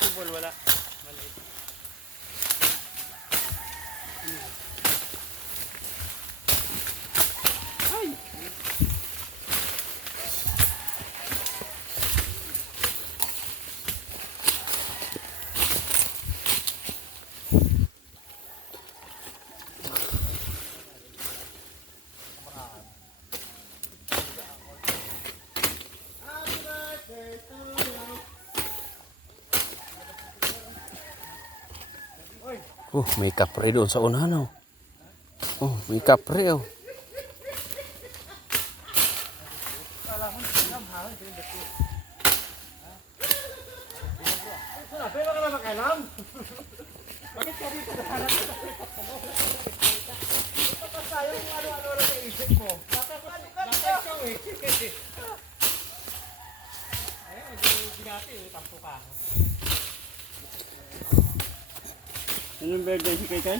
Subol, wala. Maliit. Ay! Oh, may kapre doon sa unahan, oh. Oh, may kapre, oh. Pero ka na makialam? Bakit kami ito sa harap? Tapos tayo kung ano-ano na sa isip mo. Bakit ikaw eh? Ayun, ginati eh, tampo ka. Anong birthday si Kay Kay?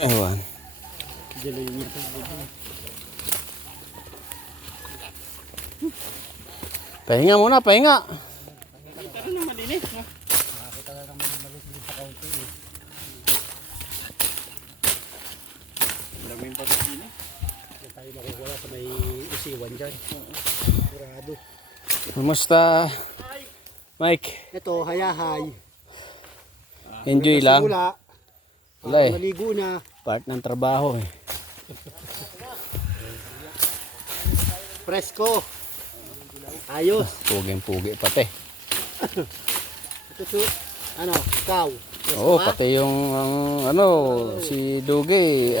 Ewan. Jalo yung ito. Pahinga muna, pahinga. Kita rin yung malinis. Nakakita ka naman malinis sa kaunti eh. Daming patos din eh. Hindi tayo makukuha sa may isiwan dyan. Sigurado. Kumusta, Mike? Ito, hayahay. Enjoy lang. Simula, Wala eh. maligo na. Part ng trabaho, eh. Presko. Ayos. Puging-pugi pati. Ito to, ano, ikaw. Presko Oo, ka? pati yung si Dugi,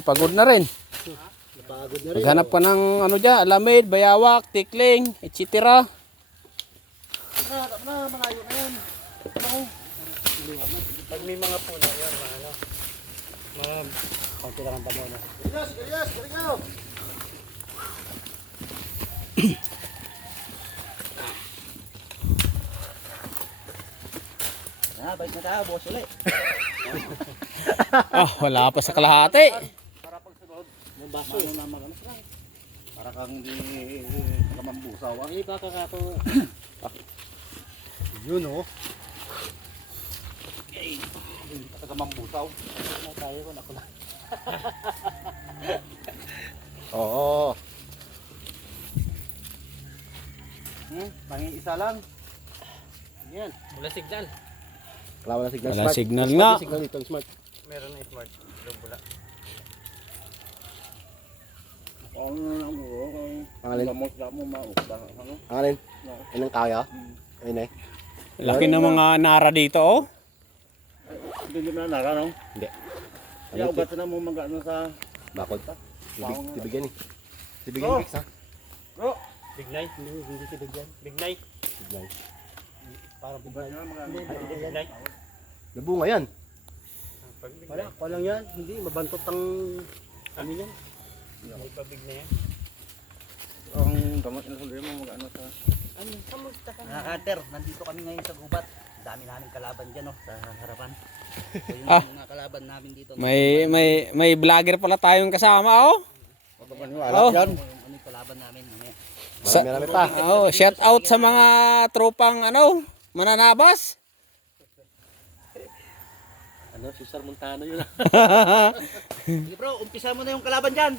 pagod na rin. Napagod na rin. Maghanap ka ng ano dyan, alamid, bayawak, tikling, etc. Malayo na yan. Pag may mga puno, yun, ano. Konti lang ang tamo na. Serious, serious, galing ka. Balik na tayo, boss ulit. Wala pa sa kalahati. Para pag sunod, Yung baso. na magano sila. Para kang hindi kamambusaw. Ay, baka ka to. Yun oh. Kamambusaw. Ano tayo ko nakula. Oo. Tangi isa lang. Yan. Wala signal. Wala na signal. Wala Smart. signal Smart nga. yung signal dito, smart. Meron na smart. Wala. Pangalin. mo maukda. Ano? Pangalin. Anong kaya? Ayun eh. Laki ng mga nara dito, oh. Hindi na nara, no? Hindi. Kaya ugat na mo mag-ano sa... Bakod pa. Tibigyan eh. Tibigyan Oh. Bix ha. Bro! Bignay. Hindi tibigyan. Bignay. Tibigyan. Parang bignay na mga... Bignay. Nabunga yan. Pag Wala, bignay. walang yan. Hindi, mabantot ang ano yan. Hindi pa bignay yan. Ang gamot na sundin mo mag-ano sa... Ano, kamusta ka Mga cutter, nandito kami ngayon sa gubat. Dami namin kalaban dyan oh, sa harapan. So, yung mga kalaban namin dito. May vlogger pala tayong kasama, oh. Huwag ka maniwala Oh. dyan. Ano yung kalaban namin. Mamaya. Marami pa. Shout out sa mga tropang mananabas. Ano, si Sir Montano yun ah. Sige bro, umpisa mo na yung kalaban dyan.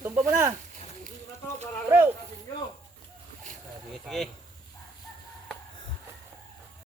Tumba mo na. Bro! Sige, sige.